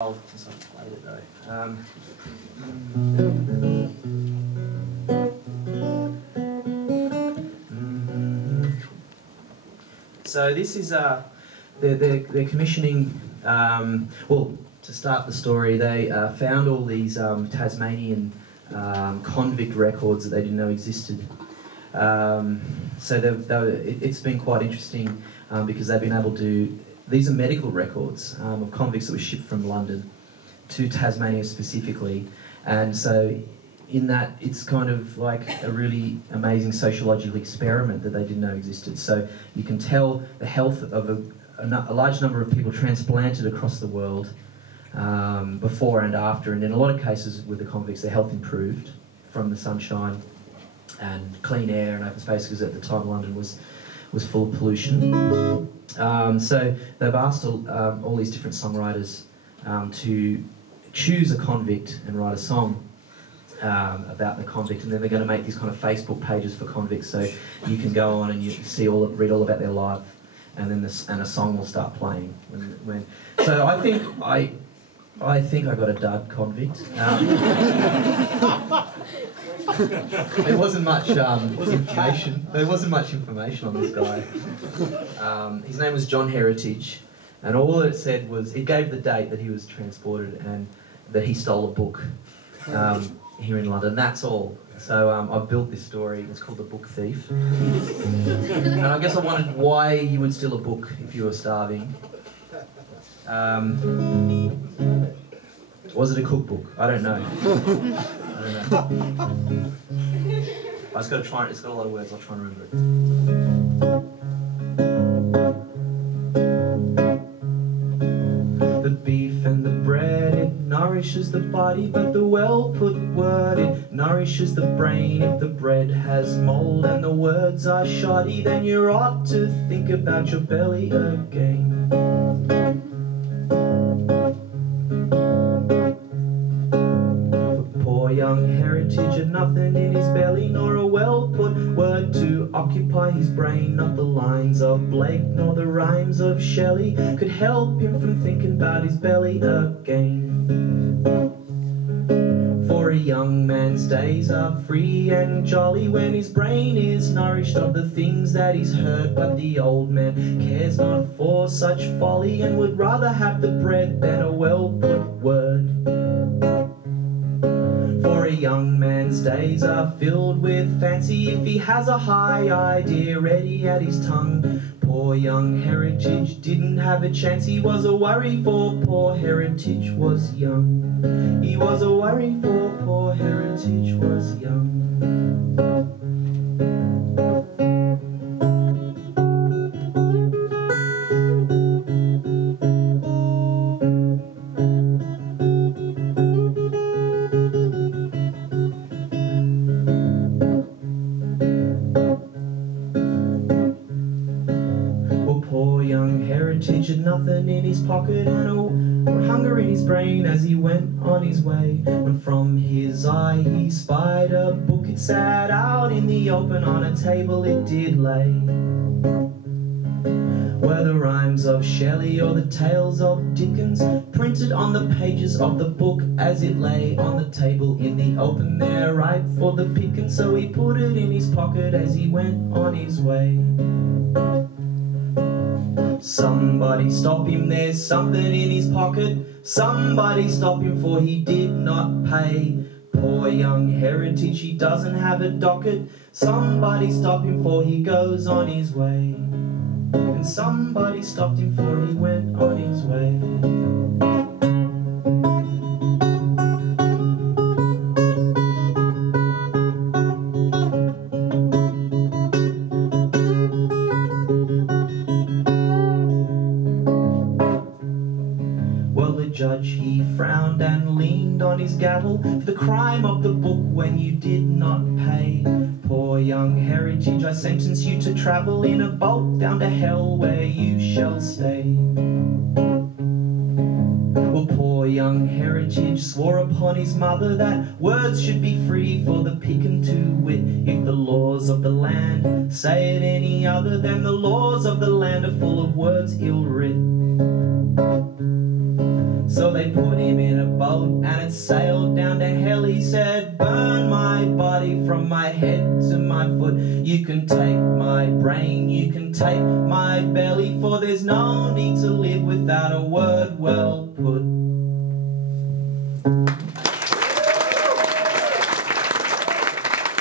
Since I've played it though. So this is they're commissioning. Well, to start the story, they found all these Tasmanian convict records that they didn't know existed. So it's been quite interesting because they've been able to. These are medical records of convicts that were shipped from London to Tasmania specifically, and so in that it's kind of like a really amazing sociological experiment that they didn't know existed. So you can tell the health of a large number of people transplanted across the world before and after, and in a lot of cases with the convicts their health improved from the sunshine and clean air and open space, because at the time London was full of pollution. So they've asked all these different songwriters to choose a convict and write a song about the convict, and then they're going to make these kind of Facebook pages for convicts, so you can go on and you read all about their life, and then a song will start playing. So I think I got a dud convict. There wasn't much information. There wasn't much information on this guy. His name was John Heritage, and all it said was, it gave the date that he was transported and that he stole a book here in London. That's all. So I've built this story. It's called The Book Thief. And I guess I wondered why you would steal a book if you were starving. Was it a cookbook? I don't know. I just got to try it. It's got a lot of words. I'll try and remember it. The beef and the bread, it nourishes the body, but the well-put word, it nourishes the brain. If the bread has mould and the words are shoddy, then you ought to think about your belly again. Young Heritage had nothing in his belly, nor a well-put word to occupy his brain. Not the lines of Blake, nor the rhymes of Shelley could help him from thinking about his belly again. For a young man's days are free and jolly when his brain is nourished of the things that he's heard, but the old man cares not for such folly and would rather have the bread than a well-put word. A young man's days are filled with fancy if he has a high idea ready at his tongue. Poor young Heritage didn't have a chance. He was a worry, for poor Heritage was young. He was a worry, for poor Heritage was young. Heritage had nothing in his pocket and a hunger in his brain as he went on his way, when from his eye he spied a book. It sat out in the open on a table it did lay. Were the rhymes of Shelley or the tales of Dickens printed on the pages of the book as it lay on the table in the open there, ripe for the picking? So he put it in his pocket as he went on his way. Somebody stop him, there's something in his pocket. Somebody stop him, for he did not pay. Poor young Heritage, he doesn't have a docket. Somebody stop him, for he goes on his way. And somebody stopped him, for he went on his way. Judge, he frowned and leaned on his gavel for the crime of the book when you did not pay. Poor young Heritage, I sentence you to travel in a boat down to hell where you shall stay. Well, poor young Heritage swore upon his mother that words should be free for the picking to wit. If the laws of the land say it any other, then the laws of the land are full of words ill writ. So they put him in a boat and it sailed down to hell. He said, burn my body from my head to my foot. You can take my brain, you can take my belly, for there's no need to live without a word well put.